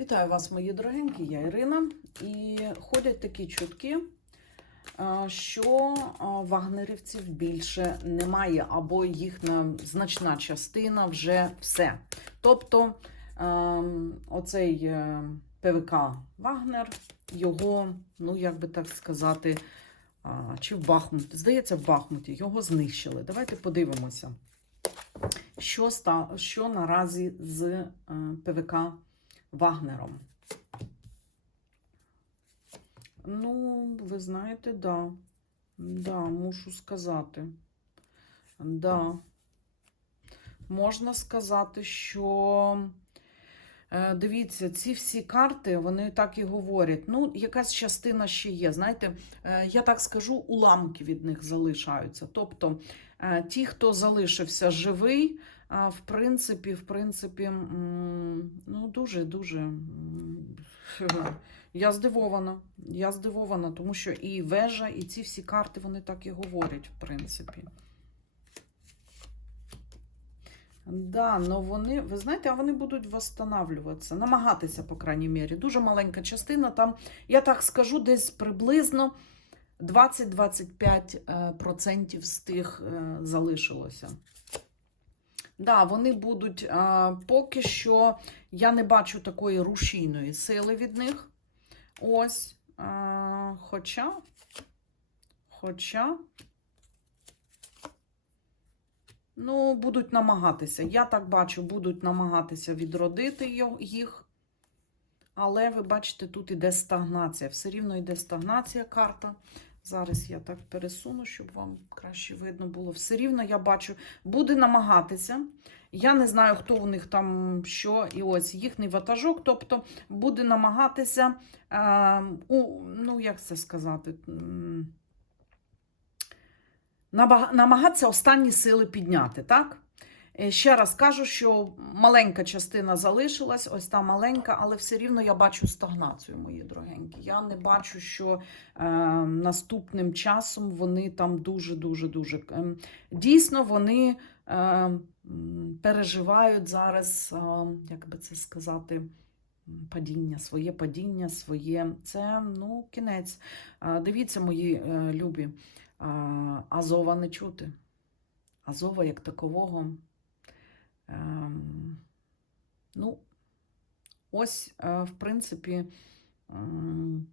Вітаю вас, мої дорогенькі, я Ірина. І ходять такі чутки, що вагнерівців більше немає, або їхня значна частина вже все. Тобто ем, оцей е, ПВК Вагнер, його, ну як би так сказати, чи в Бахмуті, здається, в Бахмуті його знищили. Давайте подивимося, що, ста, що наразі з е, ПВК Вагнером. Ну, ви знаєте, да. Да, мушу сказати. Да. Можна сказати, що. Е, Дивіться, ці всі карти, вони так і говорять. Ну, якась частина ще є. Знаєте, е, я так скажу, уламки від них залишаються. Тобто, е, ті, хто залишився живий, в принципі, в принципі, ну дуже дуже. Я здивована. Я здивована, тому що і вежа, і ці всі карти вони так і говорять, в принципі. Да, но вони, ви знаєте, вони будуть восстанавлюватися, намагатися, по крайній мірі. Дуже маленька частина. Там, я так скажу, десь приблизно 20-25% з тих е, залишилося. Да, вони будуть а, поки що я не бачу такої рушійної сили від них. Ось. Хоча, хоча, ну, будуть намагатися. Я так бачу, будуть намагатися відродити їх. Але ви бачите, тут іде стагнація. Все рівно йде стагнація карта. Зараз я так пересуну, щоб вам краще видно було. Все рівно я бачу, буде намагатися. Я не знаю, хто у них там що, і ось їхній ватажок, тобто буде намагатися, е, у, ну як це сказати, намагатися останні сили підняти, так? Е, Ще раз кажу, що маленька частина залишилась, ось та маленька, але все рівно я бачу стагнацію, мої дорогенькі. Я не бачу, що е, наступним часом вони там дуже-дуже дуже. е, дійсно, вони е, переживають зараз, е, як би це сказати, падіння, своє падіння, своє. Це ну, кінець. Е, дивіться, мої е, любі, Азова не чути. Азова як такового. Ем, ну, ось, е, в принципі, ем,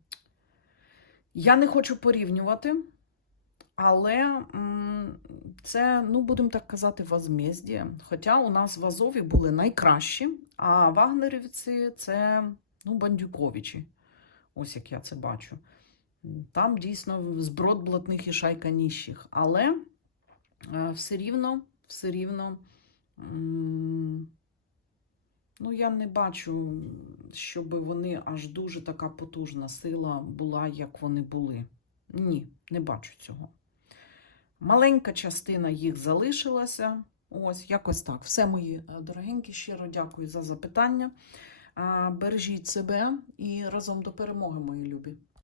я не хочу порівнювати, але це, ну, будемо так казати, возмездія. Хоча у нас в Азові були найкращі, а вагнерівці це ну, бандюковичі. Ось як я це бачу. Там дійсно зброд блатних і шайка ніщих. Але е, все рівно, все рівно. Ну, я не бачу, щоб вони аж дуже така потужна сила була, як вони були. Ні, не бачу цього. Маленька частина їх залишилася. Ось, якось так. Все, мої е, дорогенькі, щиро дякую за запитання. Бережіть себе і разом до перемоги, мої любі.